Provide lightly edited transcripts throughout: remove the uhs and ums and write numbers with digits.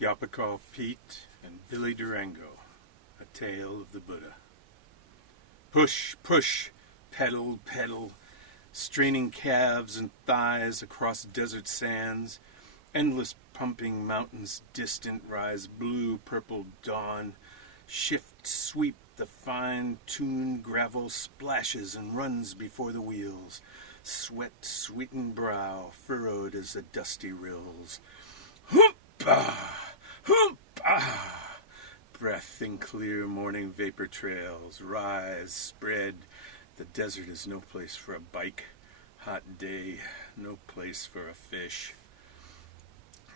Yapakal Pete and Billy Durango, a tale of the Buddha. Push, push, pedal, pedal, straining calves and thighs across desert sands, endless pumping mountains distant rise blue-purple dawn, shift, sweep, the fine-tuned gravel splashes and runs before the wheels, sweat-sweetened brow furrowed as the dusty rills. Hoop-ah! Hoop-ah! Breath in clear morning vapor trails, rise, spread. The desert is no place for a bike. Hot day, no place for a fish.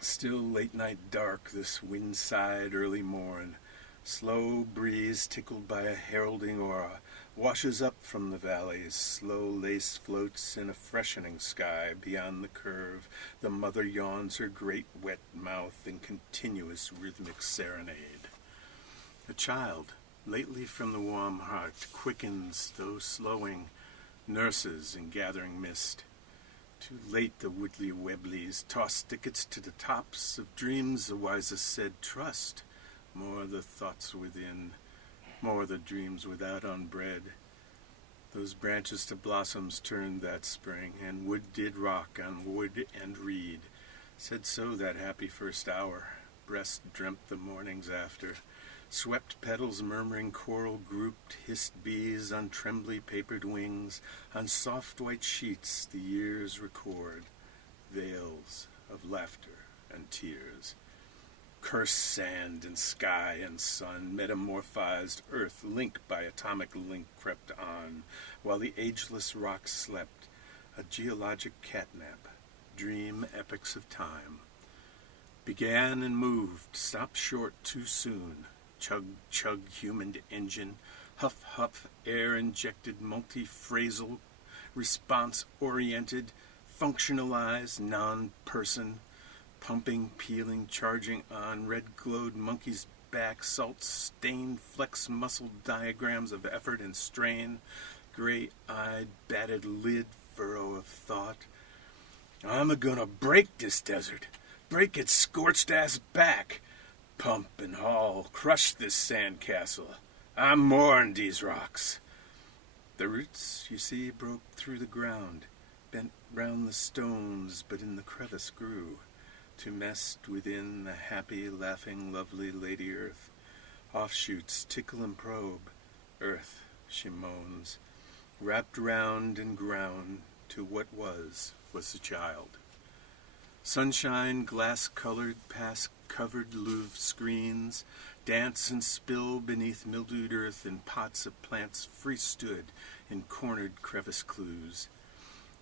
Still late night dark this wind-side early morn. Slow breeze tickled by a heralding aura washes up from the valleys. Slow lace floats in a freshening sky beyond the curve. The mother yawns her great wet mouth in continuous rhythmic serenade. A child, lately from the warm heart, quickens, though slowing, nurses in gathering mist. Too late the woodly Webleys toss tickets to the tops of dreams. The wisest said, trust. More the thoughts within, more the dreams without unbred. Those branches to blossoms turned that spring, and wood did rock on wood and reed. Said so that happy first hour, breast dreamt the mornings after. Swept petals murmuring coral grouped, hissed bees on trembly papered wings. On soft white sheets the years record, veils of laughter and tears. Cursed sand and sky and sun, metamorphized earth linked by atomic link crept on, while the ageless rocks slept, a geologic catnap, dream epics of time. Began and moved, stopped short too soon. Chug, chug, human engine, huff, huff, air-injected, multi-phrasal, response-oriented, functionalized, non-person, pumping, peeling, charging on, red-glowed monkey's back, salt-stained, flex muscle diagrams of effort and strain, gray-eyed, batted lid, furrow of thought. I'm a-gonna break this desert, break its scorched-ass back. Pump and haul, crush this sandcastle. I'm mourn these rocks. The roots, you see, broke through the ground, bent round the stones, but in the crevice grew, to nest within the happy, laughing, lovely Lady Earth. Offshoots tickle and probe. Earth, she moans, wrapped round and ground to what was the child. Sunshine, glass-colored, past-covered Louvre screens, dance and spill beneath mildewed earth in pots of plants free-stood in cornered crevice clues.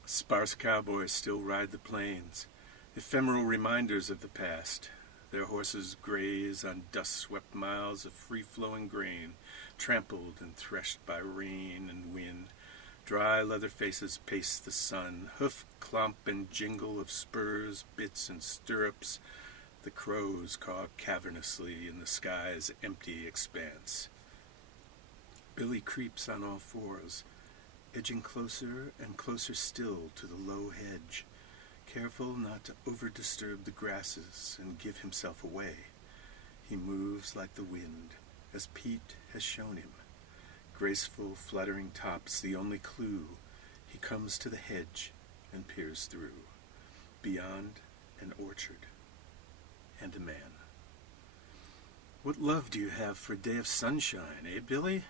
Sparse cowboys still ride the plains, ephemeral reminders of the past. Their horses graze on dust-swept miles of free-flowing grain, trampled and threshed by rain and wind. Dry leather faces pace the sun, hoof clomp and jingle of spurs, bits and stirrups. The crows caw cavernously in the sky's empty expanse. Billy creeps on all fours, edging closer and closer still to the low hedge, careful not to over-disturb the grasses and give himself away. He moves like the wind, as Pete has shown him. Graceful, fluttering tops, the only clue. He comes to the hedge and peers through. Beyond, an orchard and a man. What love do you have for a day of sunshine, eh, Billy?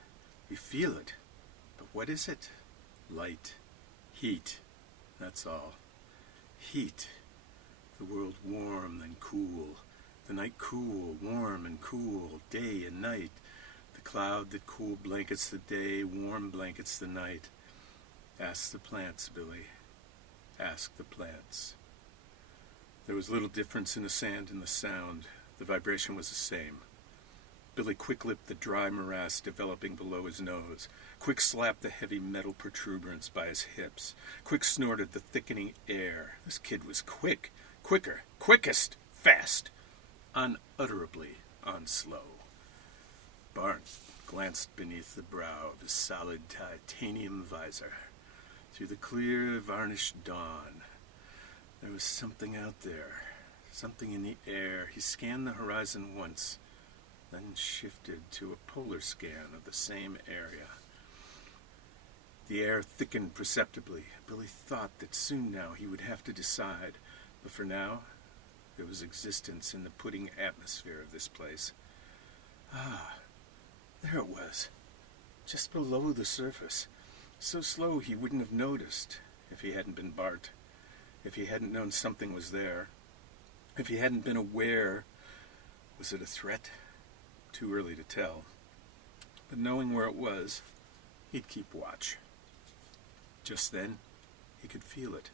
You feel it. But what is it? Light. Heat. That's all. Heat. The world warm and cool. The night cool, warm and cool, day and night. The cloud that cool blankets the day, warm blankets the night. Ask the plants, Billy. Ask the plants. There was little difference in the sand and the sound. The vibration was the same. Billy quick-lipped the dry morass developing below his nose. Quick slapped the heavy metal protuberance by his hips. Quick snorted the thickening air. This kid was quick. Quicker. Quickest. Fast. Unutterably unslow. Barnes glanced beneath the brow of his solid titanium visor. Through the clear, varnished dawn, there was something out there, something in the air. He scanned the horizon once, then shifted to a polar scan of the same area. The air thickened perceptibly. Billy thought that soon now he would have to decide, but for now, there was existence in the pudding atmosphere of this place. Ah, there it was, just below the surface. So slow he wouldn't have noticed if he hadn't been Bart, if he hadn't known something was there, if he hadn't been aware. Was it a threat? Too early to tell. But knowing where it was, he'd keep watch. Just then, he could feel it.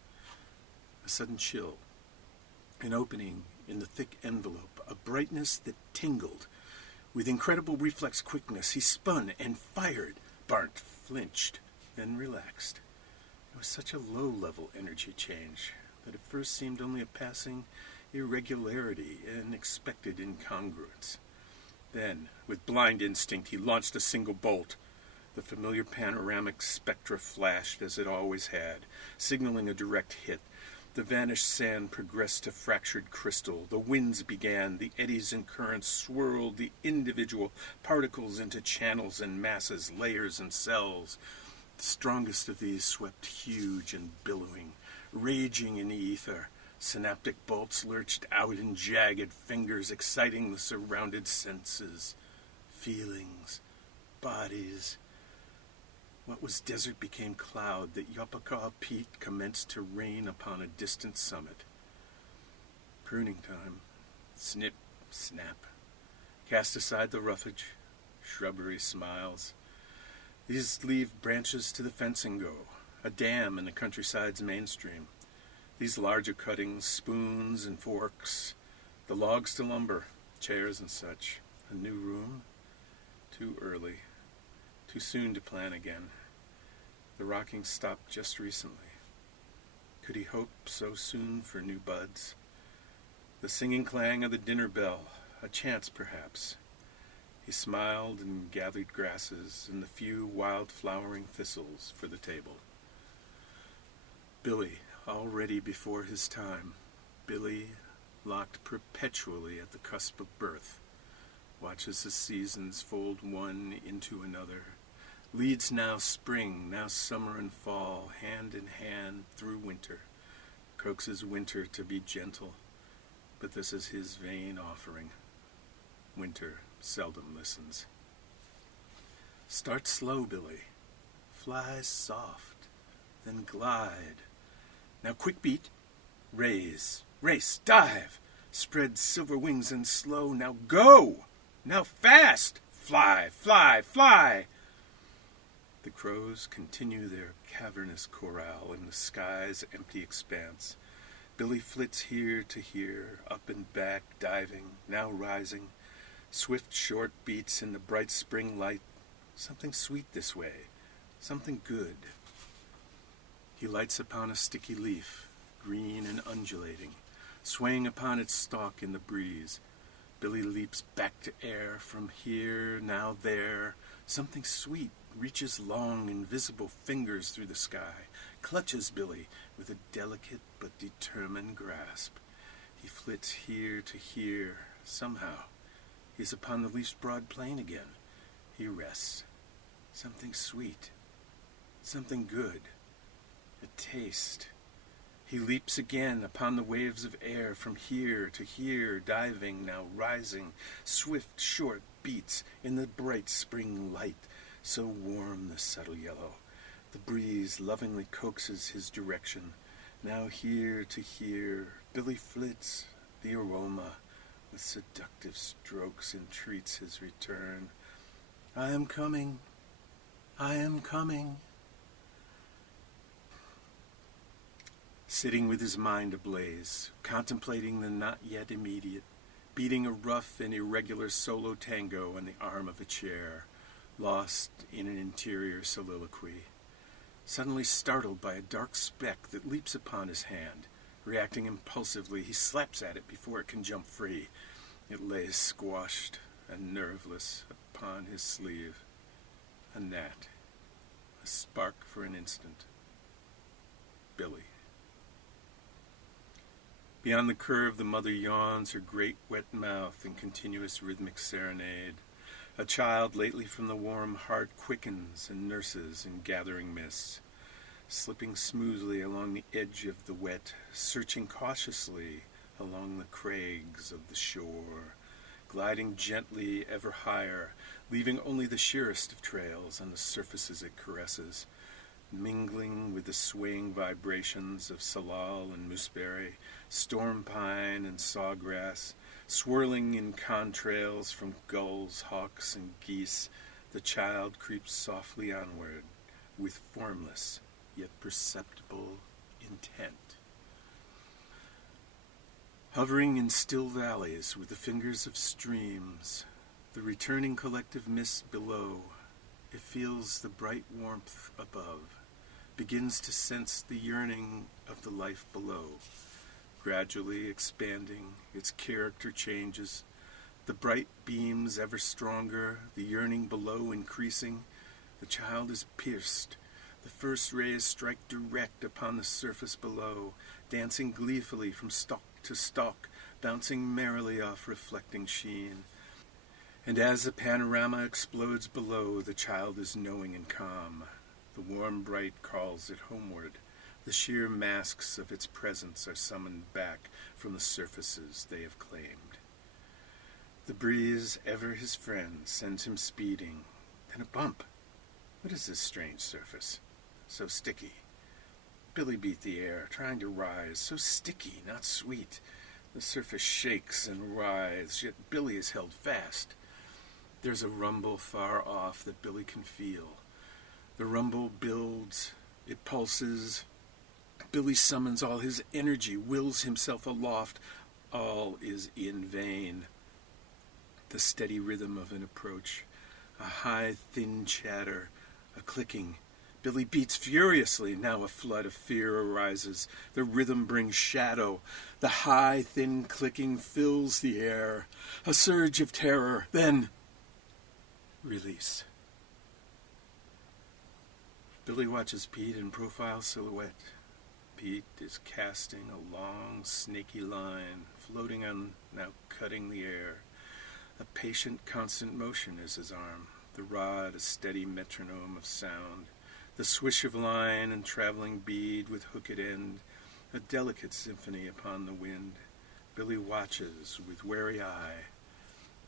A sudden chill. An opening in the thick envelope. A brightness that tingled. With incredible reflex quickness, he spun and fired. Bart flinched, then relaxed. It was such a low-level energy change that at first seemed only a passing irregularity and expected incongruence. Then, with blind instinct, he launched a single bolt. The familiar panoramic spectra flashed as it always had, signaling a direct hit. The vanished sand progressed to fractured crystal. The winds began. The eddies and currents swirled the individual particles into channels and masses, layers and cells. The strongest of these swept huge and billowing, raging in the ether. Synaptic bolts lurched out in jagged fingers, exciting the surrounded senses, feelings, bodies. What was desert became cloud that Yopakaw peat commenced to rain upon a distant summit. Pruning time. Snip, snap. Cast aside the roughage. Shrubbery smiles. These leave branches to the fence and go. A dam in the countryside's mainstream. These larger cuttings, spoons and forks. The logs to lumber, chairs and such. A new room? Too early. Too soon to plan again. The rocking stopped just recently. Could he hope so soon for new buds? The singing clang of the dinner bell, a chance perhaps. He smiled and gathered grasses and the few wild flowering thistles for the table. Billy, already before his time. Billy, locked perpetually at the cusp of birth, watches the seasons fold one into another, leads now spring, now summer and fall, hand in hand through winter, coaxes winter to be gentle, but this is his vain offering. Winter seldom listens. Start slow, Billy. Fly soft, then glide. Now quick beat, raise, race, dive, spread silver wings and slow. Now go, now fast, fly, fly, fly. The crows continue their cavernous chorale in the sky's empty expanse. Billy flits here to here, up and back, diving, now rising. Swift short beats in the bright spring light. Something sweet this way, something good. He lights upon a sticky leaf, green and undulating, swaying upon its stalk in the breeze. Billy leaps back to air, from here, now there. Something sweet reaches long, invisible fingers through the sky, clutches Billy with a delicate but determined grasp. He flits here to here. Somehow, he is upon the leaf's broad plain again. He rests. Something sweet, something good. A taste. He leaps again upon the waves of air, from here to here, diving, now rising. Swift, short beats in the bright spring light, so warm the subtle yellow. The breeze lovingly coaxes his direction. Now here to here, Billy flits. The aroma, with seductive strokes, entreats his return. I am coming. I am coming. Sitting with his mind ablaze, contemplating the not yet immediate, beating a rough and irregular solo tango on the arm of a chair, lost in an interior soliloquy. Suddenly startled by a dark speck that leaps upon his hand. Reacting impulsively, he slaps at it before it can jump free. It lays squashed and nerveless upon his sleeve. A gnat. A spark for an instant. Billy. Beyond the curve, the mother yawns her great wet mouth in continuous rhythmic serenade. A child lately from the warm heart quickens and nurses in gathering mist, slipping smoothly along the edge of the wet, searching cautiously along the crags of the shore, gliding gently ever higher, leaving only the sheerest of trails on the surfaces it caresses, mingling with the swaying vibrations of salal and mooseberry, storm pine and sawgrass, swirling in contrails from gulls, hawks, and geese. The child creeps softly onward with formless yet perceptible intent. Hovering in still valleys with the fingers of streams, the returning collective mist below, it feels the bright warmth above, begins to sense the yearning of the life below. Gradually expanding, its character changes, the bright beams ever stronger, the yearning below increasing. The child is pierced. The first rays strike direct upon the surface below, dancing gleefully from stalk to stalk, bouncing merrily off reflecting sheen. And as the panorama explodes below, the child is knowing and calm. The warm bright calls it homeward. The sheer masks of its presence are summoned back from the surfaces they have claimed. The breeze, ever his friend, sends him speeding. Then a bump. What is this strange surface? So sticky. Billy beat the air, trying to rise. So sticky, not sweet. The surface shakes and writhes, yet Billy is held fast. There's a rumble far off that Billy can feel. The rumble builds, it pulses. Billy summons all his energy, wills himself aloft. All is in vain. The steady rhythm of an approach, a high, thin chatter, a clicking. Billy beats furiously. Now a flood of fear arises. The rhythm brings shadow. The high, thin clicking fills the air. A surge of terror. Then, release. Billy watches Pete in profile silhouette. Pete is casting a long, snaky line, floating on, now cutting the air. A patient, constant motion is his arm. The rod a steady metronome of sound. The swish of line and traveling bead with hooked end, a delicate symphony upon the wind. Billy watches with wary eye.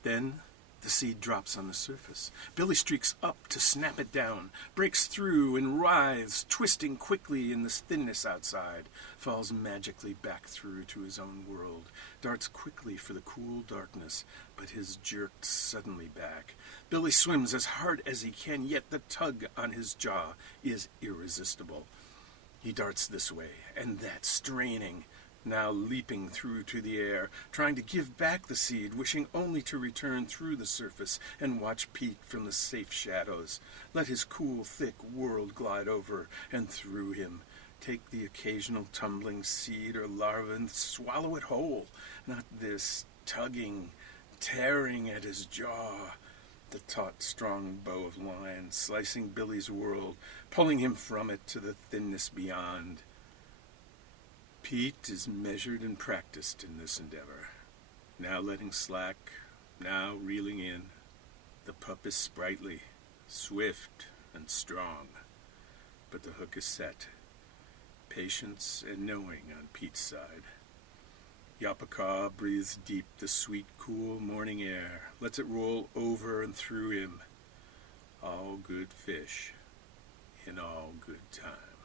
Then the seed drops on the surface. Billy streaks up to snap it down, breaks through and writhes, twisting quickly in the thinness outside, falls magically back through to his own world, darts quickly for the cool darkness, but is jerked suddenly back. Billy swims as hard as he can, yet the tug on his jaw is irresistible. He darts this way and that, straining, now leaping through to the air, trying to give back the seed, wishing only to return through the surface and watch Pete from the safe shadows. Let his cool, thick world glide over and through him. Take the occasional tumbling seed or larva and swallow it whole. Not this, tugging, tearing at his jaw. The taut, strong bow of line, slicing Billy's world, pulling him from it to the thinness beyond. Pete is measured and practiced in this endeavor, now letting slack, now reeling in. The pup is sprightly, swift, and strong, but the hook is set. Patience and knowing on Pete's side. Yapakaw breathes deep the sweet, cool morning air, lets it roll over and through him. All good fish in all good time.